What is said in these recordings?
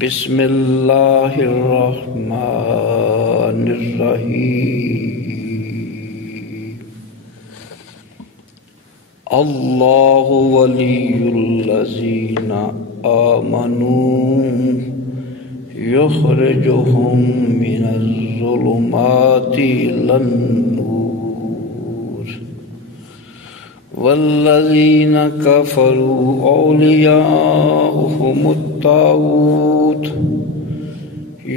بسم اللہ الرحمن الرحیم اللہ ولی الذین آمنوا یخرجهم من الظلمات إلى النور والذین کفروا اولیاؤهم الطاغوت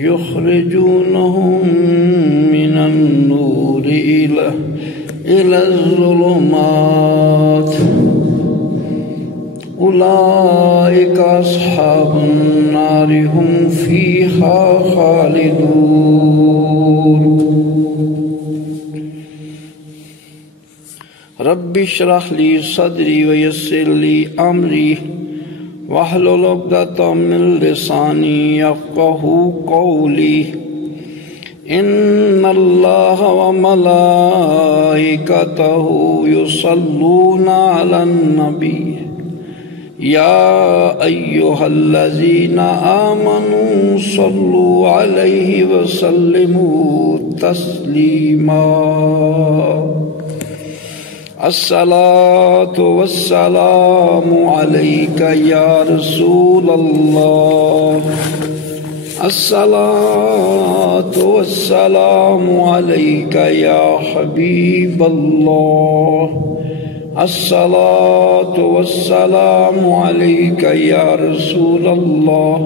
یخرجونهم من النور إلى الظلمات اولئک اصحاب النار هم فیہا خالدون رب اشرح لی صدری ویسر لی امری واحلل عقدۃ من لسانی یفقهوا قولی ان اللہ وملائکتہ یصلون علی النبی یا ایہا الذین آمنوا صلوا علیہ وسلموا تسلیما الصلاة والسلام علیک یا رسول اللہ الصلاة والسلام علیک یا حبیب اللہ الصلاة والسلام علیک یا رسول اللہ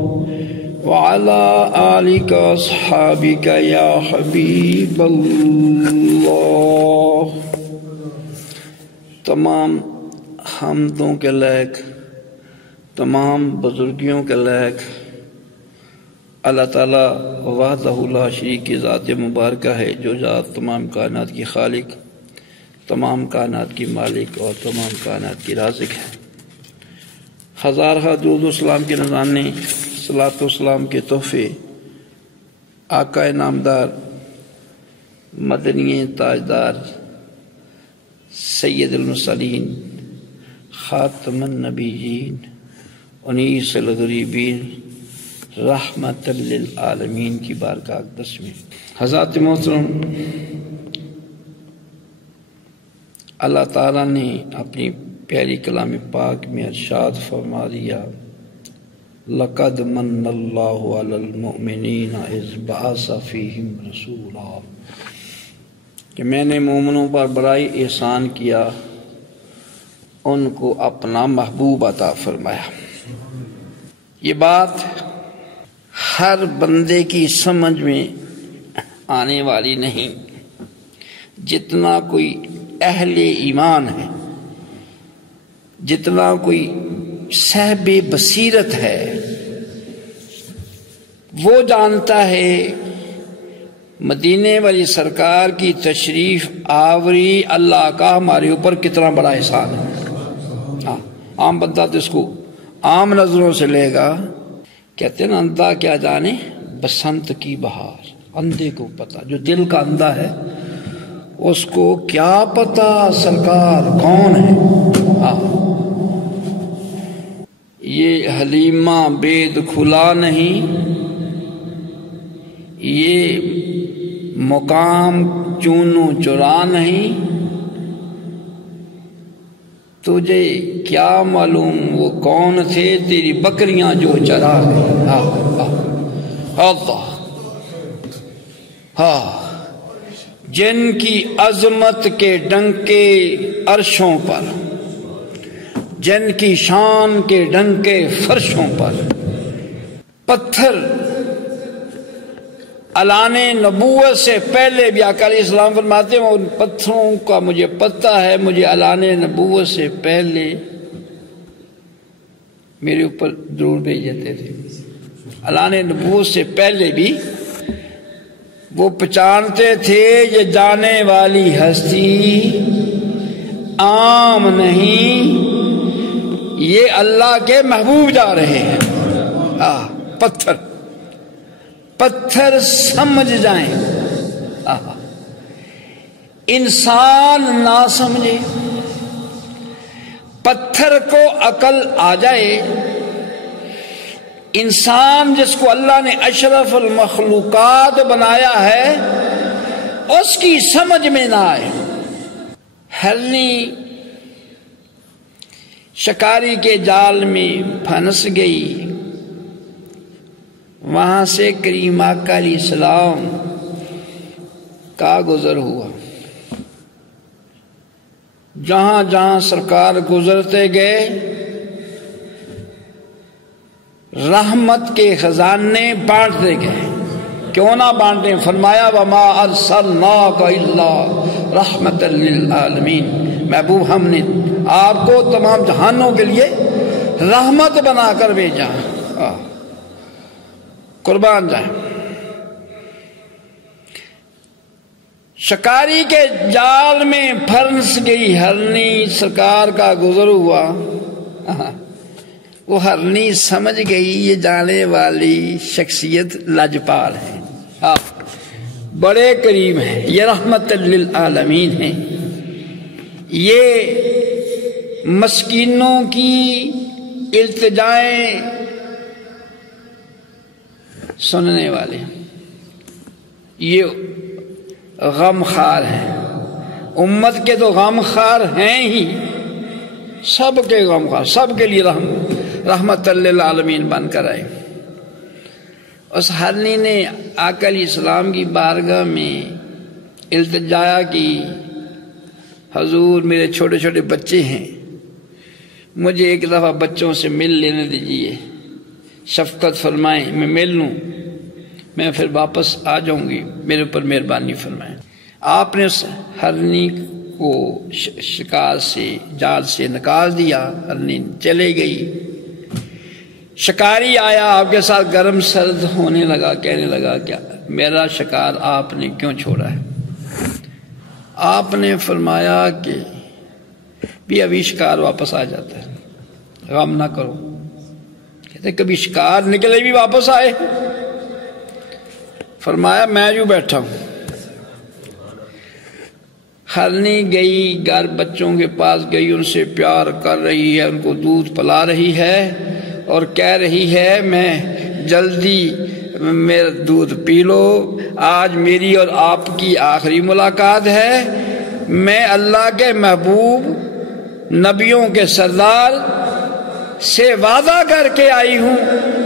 وعلى آلک اصحابک یا حبیب اللہ۔ تمام حمدوں کے لائق، تمام بزرگیوں کے لائق اللہ تعالیٰ وحدہ لا شریک کی ذات مبارکہ ہے، جو ذات تمام کائنات کی خالق، تمام کائنات کی مالک اور تمام کائنات کی رازق ہے۔ ہزارہ درود و سلام کے نذرانے، صلاۃ و سلام کے تحفے آقا نامدار مدنی تاجدار سید المرسلین خاتم النبیین انیس الغریبین رحمت للعالمین کی بارگاہ اقدس میں حضرات محترم، اللہ تعالیٰ نے اپنی پیاری کلام پاک میں ارشاد فرما دیا لَقَدْ مَنَّ اللَّهُ عَلَى الْمُؤْمِنِينَ إِذْ بَعَثَ فِيهِمْ رَسُولًا کہ میں نے مومنوں پر بڑائی احسان کیا، ان کو اپنا محبوب عطا فرمایا۔ یہ بات ہر بندے کی سمجھ میں آنے والی نہیں، جتنا کوئی اہل ایمان ہے، جتنا کوئی صاحب بصیرت ہے، وہ جانتا ہے مدینے والی سرکار کی تشریف آوری اللہ کا ہمارے اوپر کتنا بڑا احسان ہے۔ عام بندہ تو اس کو عام نظروں سے لے گا، کہتے ہیں نا اندھا کیا جانے بسنت کی بہار، اندھے کو پتا، جو دل کا اندھا ہے اس کو کیا پتا سرکار کون ہے۔ یہ حلیمہ بید کھلا نہیں، یہ مقام چونو چرا نہیں، تجھے کیا معلوم وہ کون تھے تیری بکریاں جو چرا گئے۔ اللہ جن کی عظمت کے ڈنکے عرشوں پر، جن کی شان کے ڈنکے فرشوں پر، پتھر اعلان نبوت سے پہلے بھی آقا علیہ السلام فرماتے ہیں ان پتھروں کا مجھے پتہ ہے، مجھے اعلان نبوت سے پہلے میرے اوپر درود بھیجتے تھے۔ اعلان نبوت سے پہلے بھی وہ پہچانتے تھے یہ جانے والی ہستی عام نہیں، یہ اللہ کے محبوب جا رہے ہیں۔ پتھر سمجھ جائیں، انسان نہ سمجھے، پتھر کو عقل آ جائے انسان جس کو اللہ نے اشرف المخلوقات بنایا ہے اس کی سمجھ میں نہ آئے۔ ہرنی شکاری کے جال میں پھنس گئی، وہاں سے کریم آقا علیہ السلام کا گزر ہوا۔ جہاں جہاں سرکار گزرتے گئے رحمت کے خزانے بانٹتے گئے۔ کیوں نہ بانٹیں؟ فرمایا وما ارسلناک الا رحمت للعالمین، محبوب ہم نے آپ کو تمام جہانوں کے لیے رحمت بنا کر بھیجا۔ قربان جائیں۔ شکاری کے جال میں پھنس گئی ہرنی، سرکار کا گزر ہوا۔ وہ ہرنی سمجھ گئی یہ جانے والی شخصیت لاجپال ہے، بڑے کریم ہیں، یہ رحمت للعالمین ہیں، یہ مسکینوں کی التجائیں سننے والے، یہ غم خار ہیں۔ امت کے تو غم خار ہیں ہی، سب کے غم خار، سب کے لیے رحمت للعالمین بن کر آئے۔ اس ہرنی نے آقا علیہ السلام کی بارگاہ میں التجا کی، حضور میرے چھوٹے چھوٹے بچے ہیں، مجھے ایک دفعہ بچوں سے مل لینے دیجیے، شفقت فرمائیں، میں مل لوں، میں پھر واپس آ جاؤں گی، میرے اوپر مہربانی فرمائیں۔ آپ نے اس ہرنی کو شکار سے، جال سے نکال دیا، ہرنی چلے گئی۔ شکاری آیا، آپ کے ساتھ گرم سرد ہونے لگا، کہنے لگا کیا میرا شکار آپ نے کیوں چھوڑا ہے؟ آپ نے فرمایا کہ بھی ابھی شکار واپس آ جاتا ہے، غم نہ کرو۔ کہتے کبھی شکار نکلے بھی واپس آئے؟ فرمایا میں یوں بیٹھا ہوں۔ ہرنی گئی، گھر بچوں کے پاس گئی، ان سے پیار کر رہی ہے، ان کو دودھ پلا رہی ہے اور کہہ رہی ہے میں جلدی میرا دودھ پی لو، آج میری اور آپ کی آخری ملاقات ہے، میں اللہ کے محبوب نبیوں کے سردار سے وعدہ کر کے آئی ہوں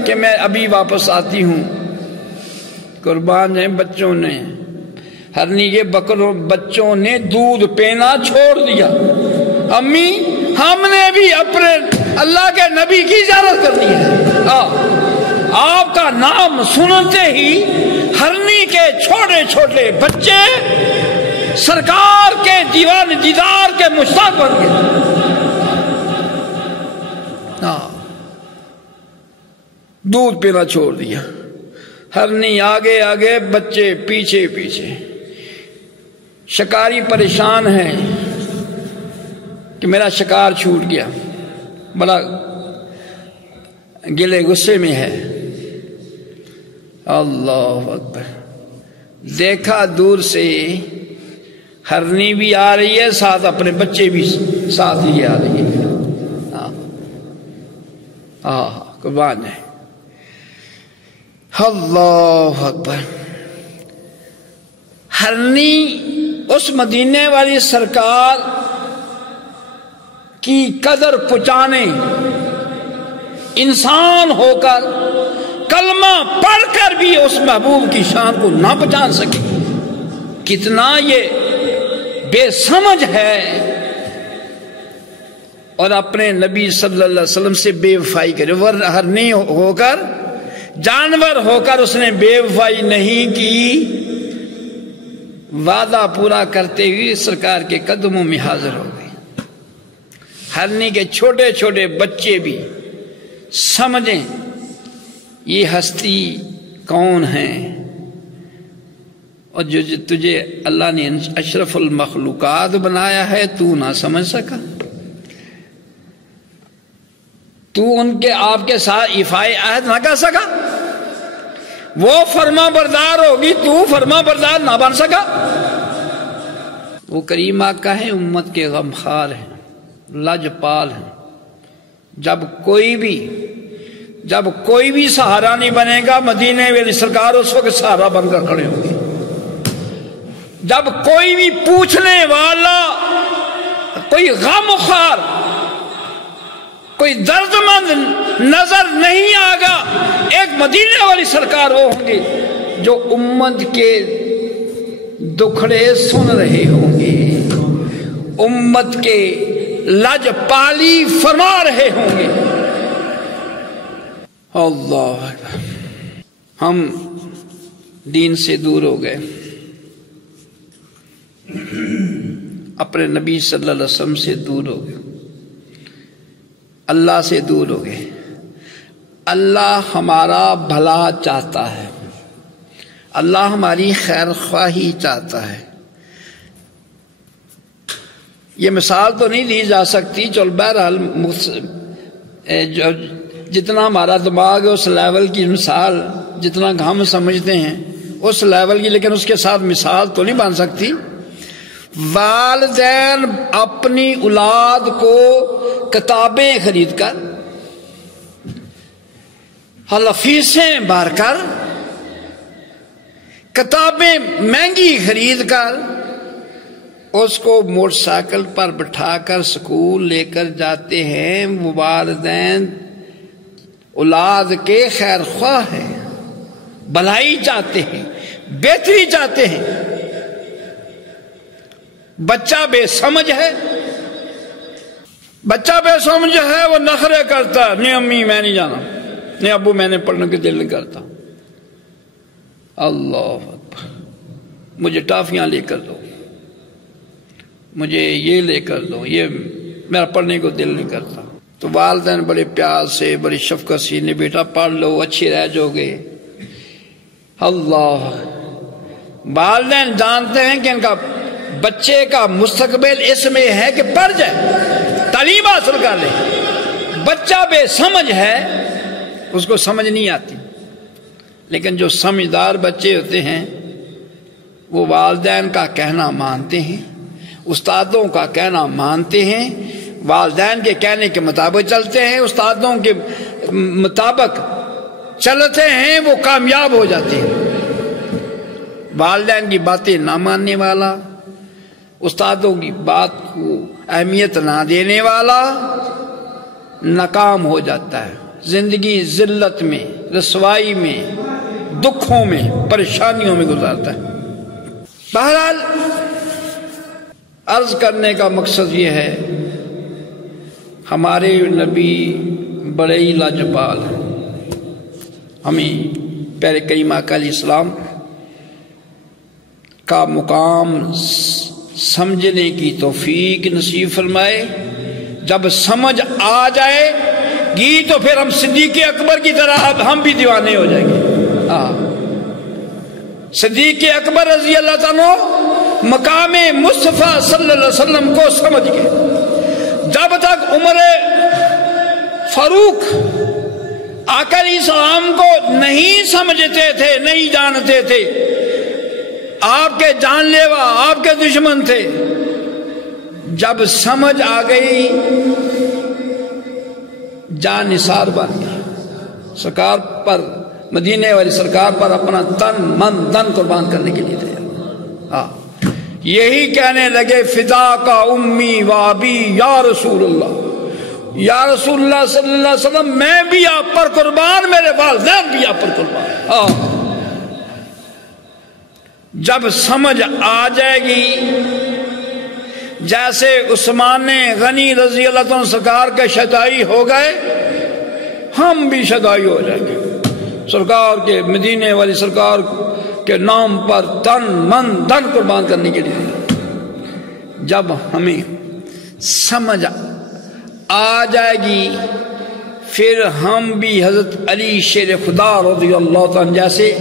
کہ میں ابھی واپس آتی ہوں۔ قربان ہیں بچوں نے، ہرنی کے بچوں نے دودھ پینا چھوڑ دیا۔ امی ہم نے بھی اپنے اللہ کے نبی کی زیارت کرنی ہے۔ آپ کا نام سنتے ہی ہرنی کے چھوٹے چھوٹے بچے سرکار کے دیوان دیدار کے مشتاق بن گئے۔ دودھ پینا چھوڑ دیا، ہرنی آگے آگے، بچے پیچھے پیچھے۔ شکاری پریشان ہے کہ میرا شکار چھوٹ گیا، بڑا گلے غصے میں ہے۔ اللہ اکبر، دیکھا دور سے ہرنی بھی آ رہی ہے، ساتھ اپنے بچے بھی ساتھ ہی آ رہی ہے۔ قربان ہے، اللہ اکبر۔ ہرنی اس مدینے والی سرکار کی قدر پہنچانے، انسان ہو کر کلمہ پڑھ کر بھی اس محبوب کی شان کو نہ پہچان سکے، کتنا یہ بے سمجھ ہے، اور اپنے نبی صلی اللہ علیہ وسلم سے بے وفائی کرے۔ ہرنی ہو کر، جانور ہو کر اس نے بے وفائی نہیں کی، وعدہ پورا کرتے ہوئے سرکار کے قدموں میں حاضر ہو گئی۔ ہرنی کے چھوٹے چھوٹے بچے بھی سمجھیں یہ ہستی کون ہے، اور جو تجھے اللہ نے اشرف المخلوقات بنایا ہے تو نہ سمجھ سکا، تو ان کے آپ کے ساتھ ایفائے عہد نہ کر سکا، وہ فرما بردار ہوگی تو فرما بردار نہ بن سکا۔ وہ کریم آقا ہیں، امت کے غمخوار ہیں، لاجپال ہیں۔ جب کوئی بھی جب کوئی بھی سہارا نہیں بنے گا، مدینے والی سرکار اس وقت سہارا بن کر کھڑے ہوں گے۔ جب کوئی بھی پوچھنے والا، کوئی غم خوار، کوئی درد مند نظر نہیں آگا، ایک مدینے والی سرکار وہ ہوں گے جو امت کے دکھڑے سن رہے ہوں گے، امت کے لج پالی فرما رہے ہوں گے۔ اللہ اکبر۔ ہم دین سے دور ہو گئے، اپنے نبی صلی اللہ علیہ وسلم سے دور ہو گئے، اللہ سے دور ہو گئے۔ اللہ ہمارا بھلا چاہتا ہے، اللہ ہماری خیر خواہی چاہتا ہے۔ یہ مثال تو نہیں دی جا سکتی، چل بہرحال جتنا ہمارا دماغ ہے اس لیول کی مثال، جتنا ہم سمجھتے ہیں اس لیول کی، لیکن اس کے ساتھ مثال تو نہیں بن سکتی۔ والدین اپنی اولاد کو کتابیں خرید کر، فیسیں بھر کر، کتابیں مہنگی خرید کر اس کو موٹر سائیکل پر بٹھا کر سکول لے کر جاتے ہیں۔ وہ والدین اولاد کے خیر خواہ ہیں، بھلائی چاہتے ہیں، بہتری چاہتے ہیں۔ بچہ بے سمجھ ہے، بچہ بے سمجھ ہے، وہ نخرے کرتا ہے، نہیں امی میں نہیں جانا، نہیں ابو میں نے پڑھنے کے دل نہیں کرتا، اللہ اکبر، مجھے ٹافیاں لے کر دو، مجھے یہ لے کر دو، یہ میرا پڑھنے کو دل نہیں کرتا۔ تو والدین بڑے پیار سے، بڑی شفقت سے، نہیں بیٹا پڑھ لو، اچھی رہ جاؤ گے۔ اللہ، والدین جانتے ہیں کہ ان کا بچے کا مستقبل اس میں ہے کہ پڑھ جائے، تعلیم حاصل کر لے۔ بچہ بے سمجھ ہے، اس کو سمجھ نہیں آتی، لیکن جو سمجھدار بچے ہوتے ہیں وہ والدین کا کہنا مانتے ہیں، استادوں کا کہنا مانتے ہیں، والدین کے کہنے کے مطابق چلتے ہیں، استادوں کے مطابق چلتے ہیں، وہ کامیاب ہو جاتے ہیں۔ والدین کی باتیں نہ ماننے والا، استادوں کی بات کو اہمیت نہ دینے والا ناکام ہو جاتا ہے، زندگی ذلت میں، رسوائی میں، دکھوں میں، پریشانیوں میں گزارتا ہے۔ بہرحال عرض کرنے کا مقصد یہ ہے، ہمارے نبی بڑے ہی لاجواب ہیں۔ ہمیں پیارے کریم آقا علیہ السلام کا مقام سمجھنے کی توفیق نصیب فرمائے۔ جب سمجھ آ جائے گی تو پھر ہم صدیق اکبر کی طرح ہم بھی دیوانے ہو جائیں گے۔ صدیق اکبر رضی اللہ تعالیٰ مقام مصطفیٰ صلی اللہ علیہ وسلم کو سمجھ گئے۔ جب تک عمر فاروق آقا علیہ السلام کو نہیں سمجھتے تھے، نہیں جانتے تھے، آپ کے جان لیوا، آپ کے دشمن تھے، جب سمجھ آ گئی جان نثار بن گئی، سرکار پر، مدینے والی سرکار پر اپنا تن من دن قربان کرنے کے لیے تیار۔ یہی کہنے لگے فدا کا امی و ابی یا رسول اللہ، یا رسول اللہ صلی اللہ علیہ وسلم، میں بھی آپ پر قربان، میرے والدین بھی آپ پر قربان۔ جب سمجھ آ جائے گی، جیسے عثمان غنی رضی اللہ عنہ سرکار کے شدائی ہو گئے، ہم بھی شدائی ہو جائیں گے، سرکار کے، مدینے والی سرکار کے نام پر تن من دن قربان کرنے کے لیے۔ جب ہمیں سمجھ آ جائے گی، پھر ہم بھی حضرت علی شیر خدا رضی اللہ عنہ جیسے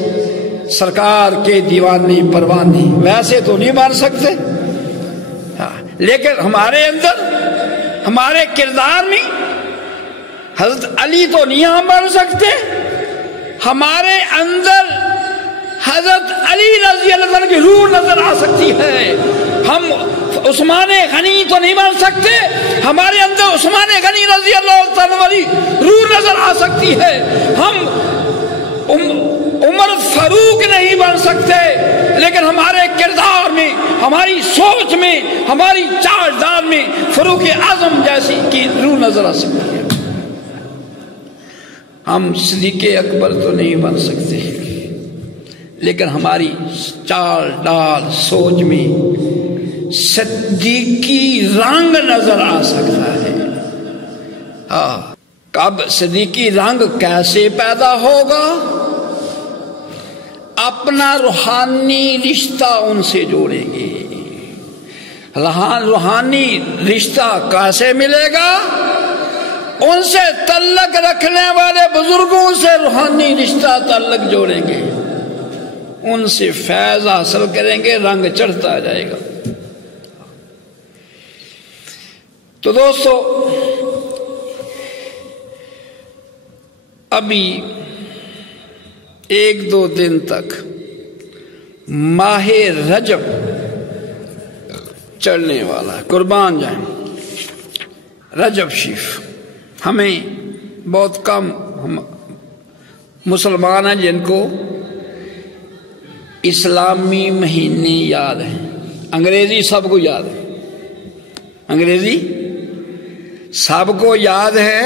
سرکار کے دیوانے پروانے ویسے تو نہیں بن سکتے، لیکن ہمارے اندر، ہمارے کردار میں حضرت علی تو نہیں ہم بن سکتے، ہمارے اندر حضرت علی رضی اللہ عنہ کی روح نظر آ سکتی ہے۔ ہم عثمان غنی تو نہیں بن سکتے، ہمارے اندر عثمان غنی رضی اللہ عنہ والی روح نظر آ سکتی ہے. ہم عمر فاروق نہیں بن سکتے، لیکن ہمارے کردار میں، ہماری سوچ میں، ہماری چال ڈال میں فاروق اعظم جیسی کی روح نظر آ سکتی ہے. ہم صدیق اکبر تو نہیں بن سکتے، لیکن ہماری چال ڈال سوچ میں صدیقی رنگ نظر آ سکتا ہے. کب صدیقی رنگ کیسے پیدا ہوگا؟ اپنا روحانی رشتہ ان سے جوڑیں گے. روحانی رشتہ کیسے ملے گا؟ ان سے تعلق رکھنے والے بزرگوں سے روحانی رشتہ تعلق جوڑیں گے، ان سے فیض حاصل کریں گے، رنگ چڑھتا جائے گا. تو دوستو، ابھی 1-2 دن تک ماہ رجب چڑھنے والا ہے. قربان جائیں. رجب شریف ہمیں بہت کم مسلمان ہیں جن کو اسلامی مہینے یاد ہیں. انگریزی سب کو یاد ہے، انگریزی سب کو یاد ہے.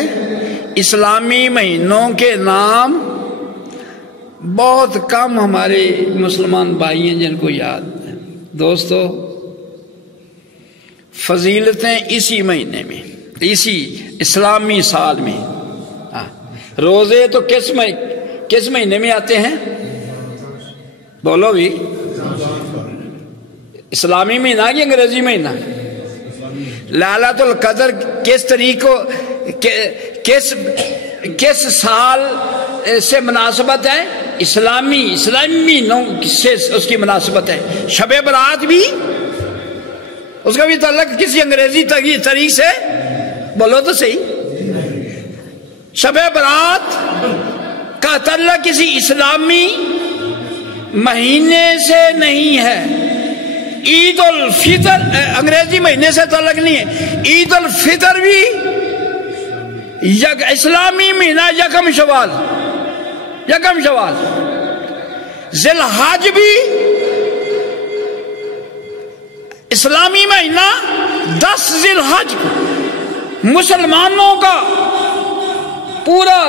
اسلامی مہینوں کے نام بہت کم ہمارے مسلمان بھائی ہیں جن کو یاد ہے. دوستو، فضیلتیں اسی مہینے میں، اسی اسلامی سال میں. روزے تو کس مہینے میں آتے ہیں؟ بولو بھی. اسلامی مہینہ کہ انگریزی مہینہ؟ ليلة القدر کس طریقوں کس سال سے مناسبت ہے؟ اسلامی مہینوں سے اس کی مناسبت ہے. شب برات بھی اس کا بھی تعلق کسی انگریزی تاریخ سے؟ بولو تو صحیح. شب برات کا تعلق کسی اسلامی مہینے سے نہیں ہے. عید الفطر انگریزی مہینے سے تعلق نہیں ہے. عید الفطر بھی اسلامی مہینہ یکم شوال. ذی الحج بھی اسلامی مہینہ 10 ذی الحج. مسلمانوں کا پورا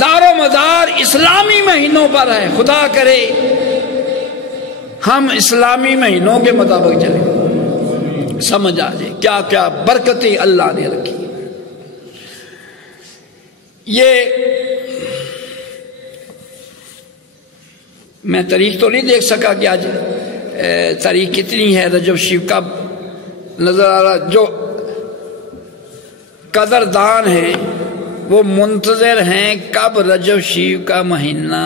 دار و مدار اسلامی مہینوں پر ہے. خدا کرے ہم اسلامی مہینوں کے مطابق چلیں. سمجھ آ جائے کیا کیا برکتیں اللہ نے رکھی. یہ میں تاریخ تو نہیں دیکھ سکا کہ آج تاریخ کتنی ہے. رجب شریف کا نظر آ رہا. جو قدردان ہیں وہ منتظر ہیں کب رجب شریف کا مہینہ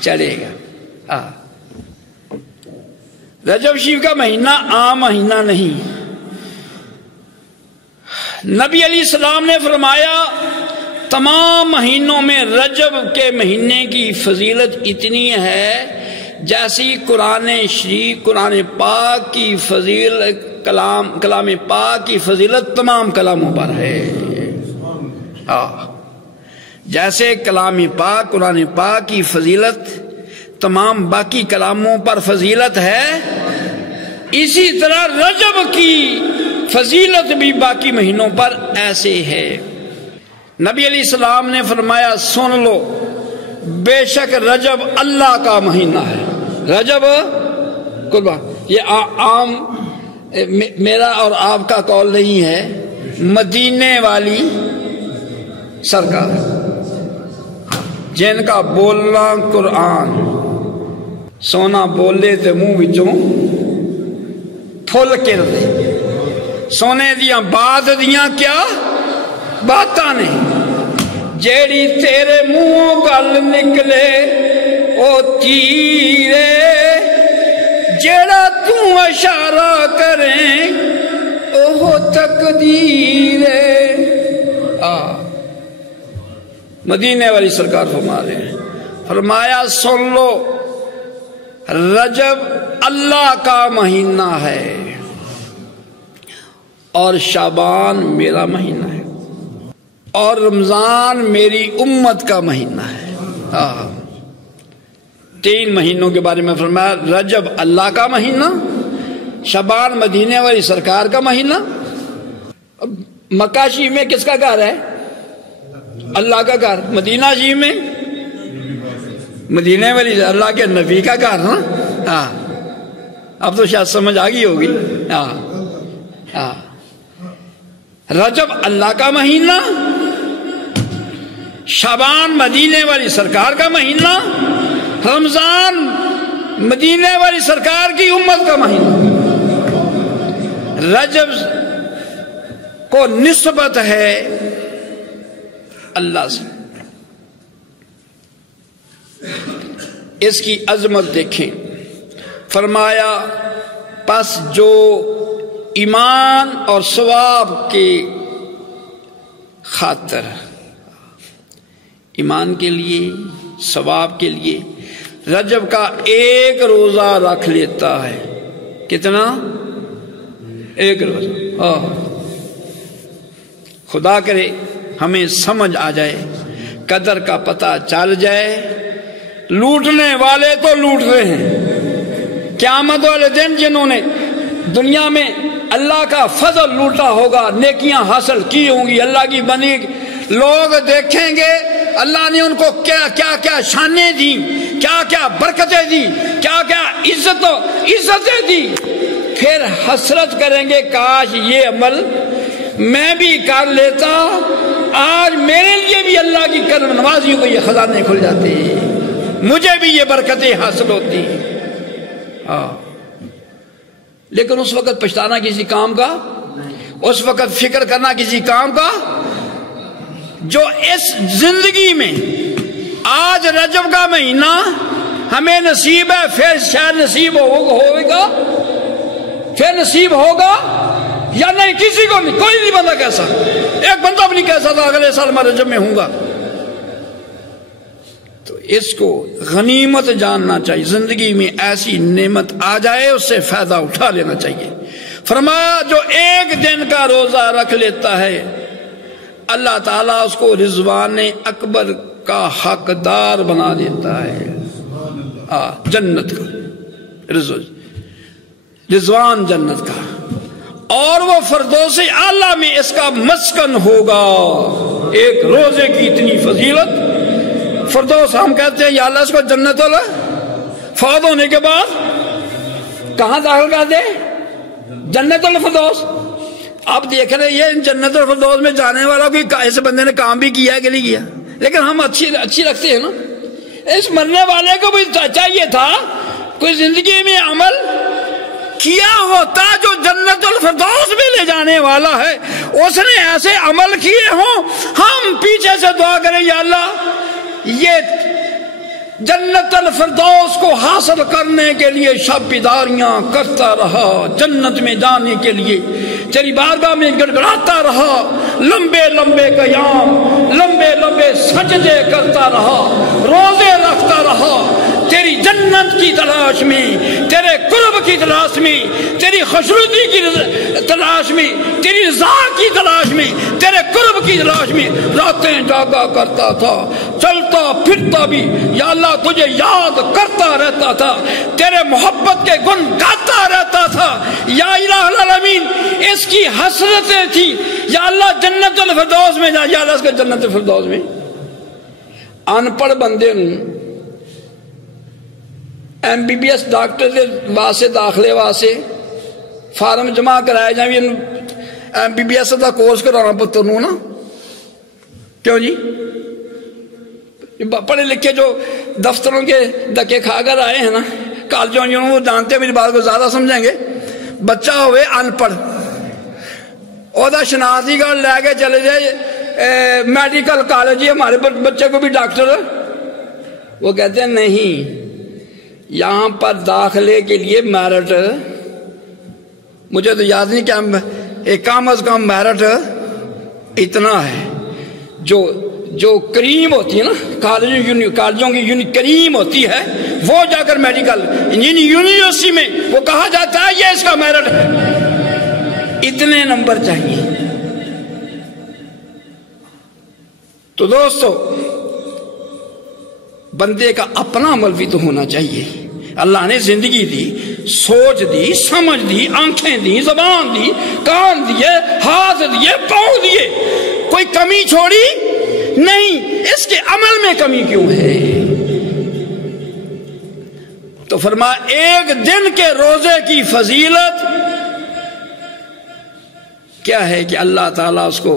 چڑھے گا. رجب شریف کا مہینہ عام مہینہ نہیں. نبی علیہ السلام نے فرمایا تمام مہینوں میں رجب کے مہینے کی فضیلت اتنی ہے جیسی قرآن پاک کی فضیلت کلام پاک کی فضیلت تمام کلاموں پر ہے. جیسے کلام پاک قرآن پاک کی فضیلت تمام باقی کلاموں پر فضیلت ہے، اسی طرح رجب کی فضیلت بھی باقی مہینوں پر ایسے ہے. نبی علیہ السلام نے فرمایا سن لو، بے شک رجب اللہ کا مہینہ ہے. رجب قربان، یہ عام میرا اور آپ کا قول نہیں ہے، مدینے والی سرکار جن کا بولنا قرآن، سونا بولے تے منہ وچوں پھل کر دے. سونے دیاں بات دیاں کیا باتاں نے، جیڑی تیرے منہ گل نکلے او تیرے، جیڑا تو اشارہ کریں او تقدیر. مدینے والی سرکار فرما رہے ہیں، فرمایا سن لو رجب اللہ کا مہینہ ہے. اور شعبان میرا مہینہ ہے اور رمضان میری امت کا مہینہ ہے۔ 3 مہینوں کے بارے میں فرمایا، رجب اللہ کا مہینہ، شعبان مدینے والی سرکار کا مہینہ۔ مکہ شریف میں کس کا گھر ہے؟ اللہ کا گھر۔ مدینہ شریف میں مدینے والی اللہ کے نبی کا گھر نا۔ اب تو شاید سمجھ آ گئی ہوگی۔ رجب اللہ کا مہینہ، شعبان مدینے والی سرکار کا مہینہ، رمضان مدینے والی سرکار کی امت کا مہینہ۔ رجب کو نسبت ہے اللہ سے۔ اس کی عظمت دیکھیں، فرمایا پس جو ایمان اور ثواب کی خاطر، ایمان کے لیے، ثواب کے لیے رجب کا 1 روزہ رکھ لیتا ہے۔ کتنا؟ 1 روزہ۔ خدا کرے ہمیں سمجھ آ جائے، قدر کا پتہ چل جائے۔ لوٹنے والے تو لوٹ رہے ہیں، قیامت والے دن جنہوں نے دنیا میں اللہ کا فضل لوٹا ہوگا، نیکیاں حاصل کی ہوں گی، اللہ کی بنی، لوگ دیکھیں گے اللہ نے ان کو کیا کیا شانیں دی، کیا کیا برکتیں دی، کیا کیا عزتیں دی، پھر حسرت کریں گے کاش یہ عمل میں بھی کر لیتا، آج میرے لیے بھی اللہ کی کرم نوازی کو یہ خزانے کھل جاتے، مجھے بھی یہ برکتیں حاصل ہوتی۔ لیکن اس وقت پچھتانا کسی کام کا، اس وقت فکر کرنا کسی کام کا جو اس زندگی میں آج رجب کا مہینہ ہمیں نصیب ہے، پھر شاید نصیب ہوگا، پھر نصیب ہوگا یا نہیں، کسی کو نہیں، کوئی نہیں بندہ کیسا، ایک بندہ بھی نہیں کیسا تھا اگلے سال میں رجب میں ہوں گا۔ تو اس کو غنیمت جاننا چاہیے، زندگی میں ایسی نعمت آ جائے اس سے فائدہ اٹھا لینا چاہیے۔ فرمایا جو 1 دن کا روزہ رکھ لیتا ہے اللہ تعالیٰ اس کو رضوان اکبر کا حقدار بنا دیتا ہے، جنت کا رضوان، جنت کا، اور وہ فردوس اعلیٰ میں اس کا مسکن ہوگا۔ ایک روزے کی اتنی فضیلت، فردوس ہم کہتے ہیں یا اللہ اس کو جنت فوت ہونے کے بعد کہاں داخل کر دے؟ جنت الفردوس۔ آپ دیکھ رہے ہیں جنت الفردوس میں جانے والا کوئی ایسے بندے نے کام بھی کیا ہے کہ نہیں کیا، لیکن ہم اچھی رکھتے ہیں نا۔ اس مرنے والے کو بھی چاہیے تھا کوئی زندگی میں عمل کیا ہوتا جو جنت الفردوس میں لے جانے والا ہے، اس نے ایسے عمل کیے ہوں، ہم پیچھے سے دعا کریں یا اللہ یہ جنت الفردوس کو حاصل کرنے کے لیے شب بیداریاں کرتا رہا، جنت میں جانے کے لیے تیری بارگاہ میں گڑگڑاتا رہا، لمبے لمبے قیام، لمبے لمبے سجدے کرتا رہا، روزے رکھتا رہا، تیری جنت کی تلاش میں، تیرے قرب کی تلاش میں، تیری خوشنودی کی تلاش میں، تیری رضا کی تلاش میں، تیرے قرب کی تلاش میں راتیں جاگا کرتا تھا، چلتا پھرتا بھی یا اللہ تجھے یاد کرتا رہتا تھا، تیرے محبت کے گن گاتا رہتا تھا۔ یا الہ العالمین اس کی حسرتیں تھی، یا اللہ جنت الفردوس میں جا، یا اللہ اس کے جنت الفردوس میں۔ ان پڑھ بندے MBBS ڈاکٹر دے واسطے داخلے واسطے فارم جمع کرائے جائیں، MBBS دا کورس کرانا پتر نو نا، کیوں جی؟ پڑھے لکھے جو دفتروں کے دھکے کھا کر آئے ہیں نا کالجوں، وہ جانتے ہیں، میری بات کو زیادہ سمجھیں گے۔ بچہ ہوئے ان پڑھ، عہدہ شناختی کارڈ لے کے چلے جائے میڈیکل کالج، ہمارے بچے کو بھی ڈاکٹر، وہ کہتے ہیں نہیں یہاں پر داخلے کے لیے میرٹ، مجھے تو یاد نہیں کہ کم از کم میرٹ اتنا ہے، جو کریم ہوتی ہے نا کالجوں کی کریم ہوتی ہے، وہ جا کر میڈیکل یونیورسٹی میں وہ کہا جاتا ہے یہ اس کا میرٹ ہے۔ اتنے نمبر چاہیے۔ تو دوستو، بندے کا اپنا عمل بھی تو ہونا چاہیے۔ اللہ نے زندگی دی، سوچ دی، سمجھ دی، آنکھیں دی، زبان دی، کان دیے، ہاتھ دیے، پاؤں دیے، کوئی کمی چھوڑی نہیں، اس کے عمل میں کمی کیوں ہے؟ تو فرمایا ایک دن کے روزے کی فضیلت کیا ہے کہ اللہ تعالیٰ اس کو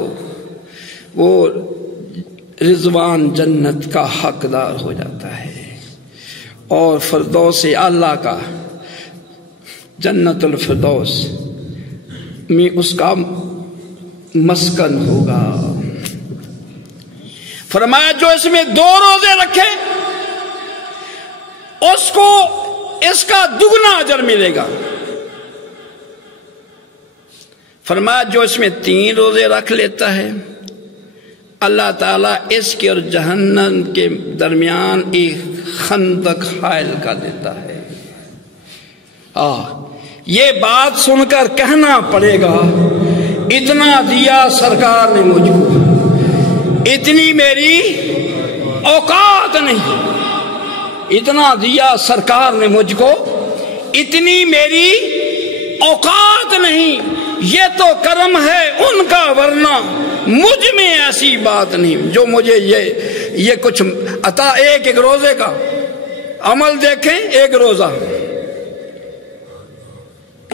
وہ رضوان جنت کا حقدار ہو جاتا ہے، اور فردوس اللہ کا، جنت الفردوس میں اس کا مسکن ہوگا۔ فرمایا جو اس میں 2 روزے رکھے اس کو اس کا دگنا اجر ملے گا۔ فرمایا جو اس میں 3 روزے رکھ لیتا ہے، اللہ تعالیٰ اس کے اور جہنم کے درمیان ایک خندق حائل کر دیتا ہے۔ یہ بات سن کر کہنا پڑے گا اتنا دیا سرکار نے مجھ کو، اتنی میری اوقات نہیں، اتنا دیا سرکار نے مجھ کو، اتنی میری اوقات نہیں، یہ تو کرم ہے ان کا، ورنہ مجھ میں ایسی بات نہیں جو مجھے یہ کچھ عطا۔ ایک روزے کا عمل دیکھیں، ایک روزہ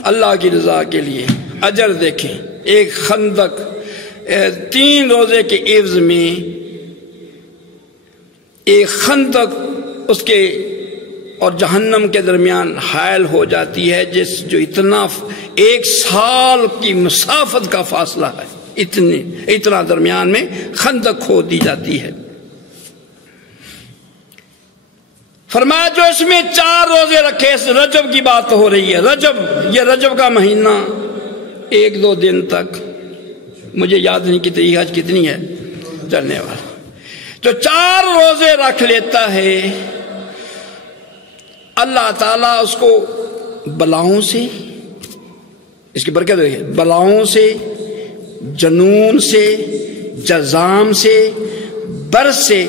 اللہ کی رضا کے لیے اجر دیکھیں، ایک خندق 3 روزے کے عوض میں ایک خندق اس کے اور جہنم کے درمیان حائل ہو جاتی ہے، جو اتنا 1 سال کی مسافت کا فاصلہ ہے، اتنا درمیان میں خندق کھود دی جاتی ہے۔ فرمایا جو اس میں 4 روزے رکھے، اس رجب کی بات ہو رہی ہے، رجب، یہ رجب کا مہینہ 1-2 دن تک، مجھے یاد نہیں کہ تاریخ آج کتنی ہے چلنے والا، جو 4 روزے رکھ لیتا ہے اللہ تعالیٰ اس کو بلاؤں سے، اس کی برکت دیکھیں، بلاؤں سے، جنون سے، جزام سے، برس سے،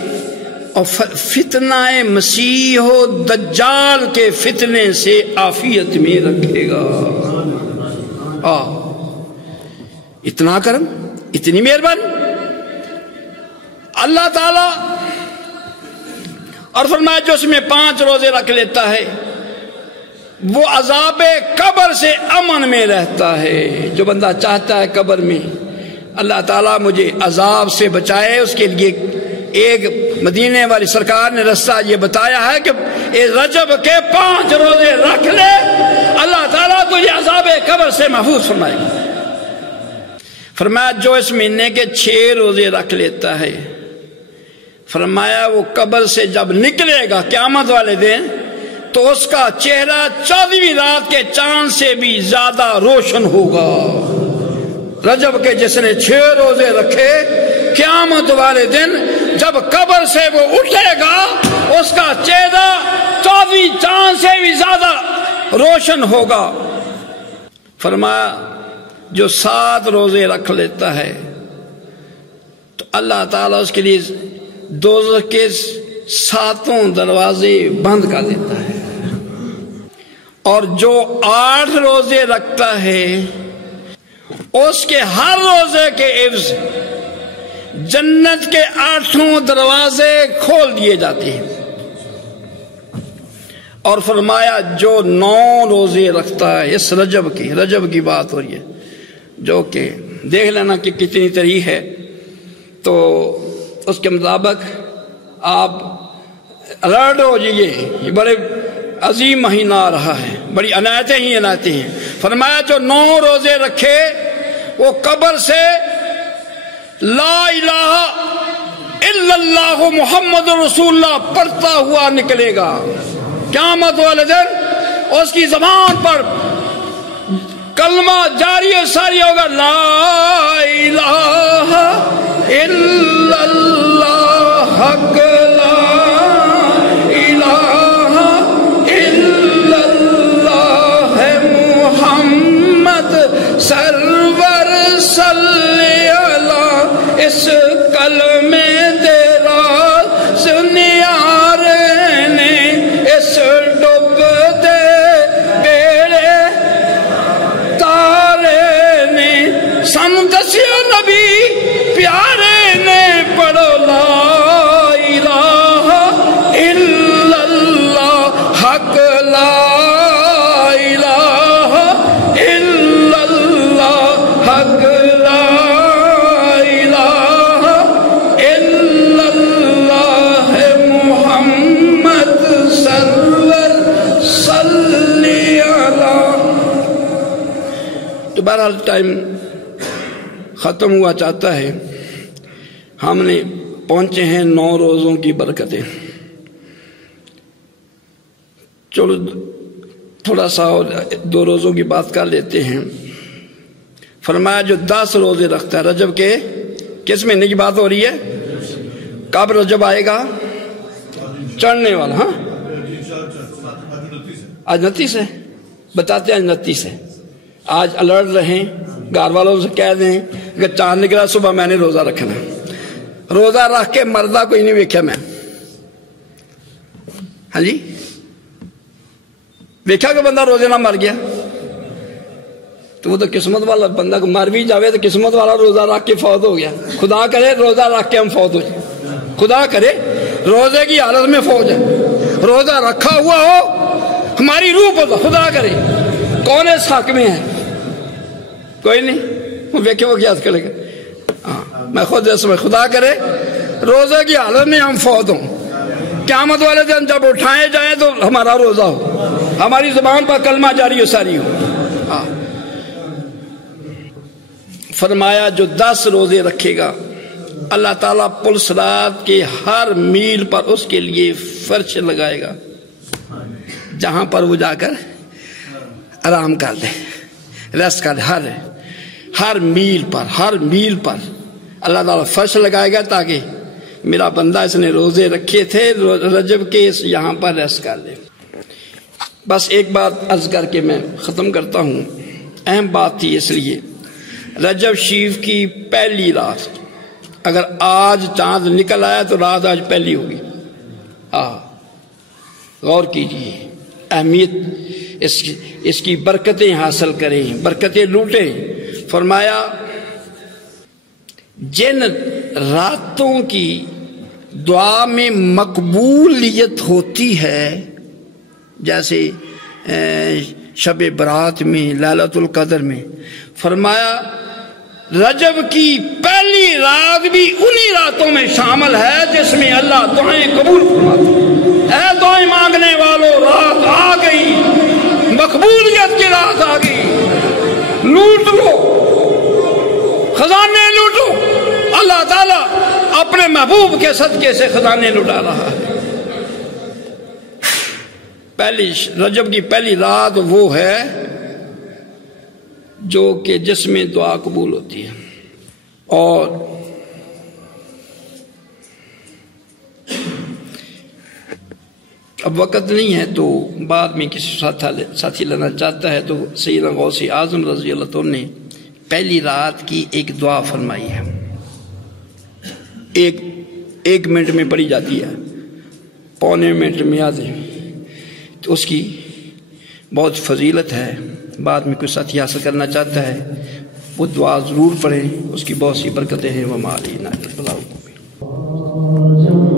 اور فتنہ مسیح و دجال کے فتنے سے عافیت میں رکھے گا۔ اتنا کرم، اتنی مہربانی اللہ تعالی۔ اور فرمایا جو اس میں 5 روزے رکھ لیتا ہے وہ عذاب قبر سے امن میں رہتا ہے۔ جو بندہ چاہتا ہے قبر میں اللہ تعالیٰ مجھے عذاب سے بچائے، اس کے لیے ایک مدینے والی سرکار نے رستہ یہ بتایا ہے کہ رجب کے 5 روزے رکھ لے، اللہ تعالیٰ تجھے عذاب قبر سے محفوظ فرمائے گا۔ فرمایا جو اس مہینے کے 6 روزے رکھ لیتا ہے، فرمایا وہ قبر سے جب نکلے گا قیامت والے دن تو اس کا چہرہ 14ویں رات کے چاند سے بھی زیادہ روشن ہوگا۔ رجب کے جس نے 6 روزے رکھے، قیامت والے دن جب قبر سے وہ اٹھے گا اس کا چہرہ 14ویں چاند سے بھی زیادہ روشن ہوگا۔ فرمایا جو 7 روزے رکھ لیتا ہے تو اللہ تعالیٰ اس کے لیے دوزخ کے 7 دروازے بند کر دیتا ہے، اور جو 8 روزے رکھتا ہے اس کے ہر روزے کے عوض جنت کے 8 دروازے کھول دیے جاتے ہیں۔ اور فرمایا جو 9 روزے رکھتا ہے، اس رجب کی بات ہو رہی ہے، جو کہ دیکھ لینا کہ کتنی تاریخ ہے، تو اس کے مطابق آپ الرٹ ہو جائیے، یہ بڑے عظیم مہینہ آ رہا ہے، بڑی عنایتیں ہی عنایتیں ہیں۔ فرمایا جو 9 روزے رکھے وہ قبر سے لا الہ الا اللہ محمد رسول اللہ پڑھتا ہوا نکلے گا۔ قیامت والے دن اس کی زبان پر کلمہ جاری ساری ہوگا، لا الہ الا اللہ حق لا الہ الا اللہ محمد سرور بہرحال ٹائم ختم ہوا چاہتا ہے. ہم نے پہنچے ہیں 9 روزوں کی برکتیں. چلو تھوڑا سا اور 2 روزوں کی بات کر لیتے ہیں. فرمایا جو 10 روزے رکھتا ہے رجب کے، کس مہینے کی بات ہو رہی ہے؟ کب رجب آئے گا؟ چڑھنے والا. ہاں آج 29 ہے، بتاتے ہیں 29 ہے. آج الرٹ رہیں، گھر والوں سے کہہ دیں کہ چاند نکلا صبح میں نے روزہ رکھنا. روزہ رکھ کے مردہ کوئی نہیں ویکھیا میں. ہاں جی، ویکھا کہ بندہ روزے نہ مر گیا تو وہ تو قسمت والا بندہ کو مر بھی جاوے تو قسمت والا روزہ رکھ کے فوت ہو گیا. خدا کرے روزہ رکھ کے ہم فوت ہو جائیں. خدا کرے روزے کی حالت میں فوت جائے. روزہ رکھا ہوا ہو ہماری روح پر خدا کرے. کون اس حق میں ہے؟ کوئی نہیں. وہ ویکھے وہ کیا کرے گا. میں خود اس میں خدا کرے روزے کی حالت میں ہم فوت ہوں. قیامت والے دن جب اٹھائے جائیں تو ہمارا روزہ ہو، ہماری زبان پر کلمہ جاری ہو ساری ہو. فرمایا جو 10 روزے رکھے گا اللہ تعالیٰ پل صراط کے ہر میل پر اس کے لیے فرش لگائے گا جہاں پر وہ جا کر آرام کر دے، ریسٹ کر دے. ہر میل پر اللہ تعالیٰ فرش لگائے گا تاکہ میرا بندہ اس نے روزے رکھے تھے رجب کے یہاں پر ریسٹ کر لے. بس ایک بات عرض کر کے میں ختم کرتا ہوں. اہم بات تھی اس لیے رجب شریف کی پہلی رات، اگر آج چاند نکل آیا تو رات آج پہلی ہوگی. غور کیجیے، اہمیت اس کی برکتیں حاصل کریں، برکتیں لوٹیں. فرمایا جن راتوں کی دعا میں مقبولیت ہوتی ہے، جیسے شب برات میں، لیلۃ القدر میں، فرمایا رجب کی پہلی رات بھی انہی راتوں میں شامل ہے جس میں اللہ دعائیں قبول فرماتا. اے دعائیں مانگنے والوں، رات آ گئی، مقبولیت کی رات آ گئی. لوٹ لو، خزانے لوٹو. اللہ تعالیٰ اپنے محبوب کے صدقے سے خزانے لٹا رہا ہے. رجب کی پہلی رات وہ ہے جو کہ جس میں دعا قبول ہوتی ہے. اور اب وقت نہیں ہے تو بعد میں کسی ساتھی لینا چاہتا ہے تو سیدنا غوث اعظم رضی اللہ عنہ نے پہلی رات کی ایک دعا فرمائی ہے. ایک منٹ میں پڑھی جاتی ہے، پونے منٹ میں یاد ہے، تو اس کی بہت فضیلت ہے. بعد میں کوئی ساتھی حاصل کرنا چاہتا ہے وہ دعا ضرور پڑھیں، اس کی بہت سی برکتیں ہیں. وما علینا الا البلاغ. سر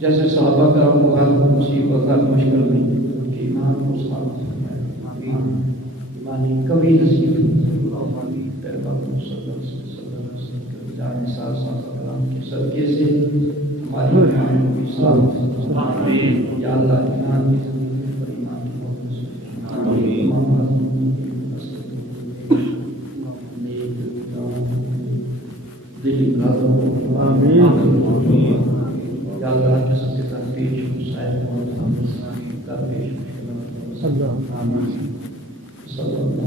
جیسے صحابہ کرام کو ہر مصیبت ہر مشکل میں ان کے ایمان کو ثابت فرمائے، ایمانی کبھی نصیب پیغمبر صلی اللہ علیہ وسلم کے جان سال صحابہ کرام کے صدقے سے ہماری ایمان کو بھی ثابت یا اللہ ایمان کی زندگی پر ایمان کی بہت نصیب دلی برادروں کو آمین یا اللہ جس کے درپیش مسائل اور درپیش صلی اللہ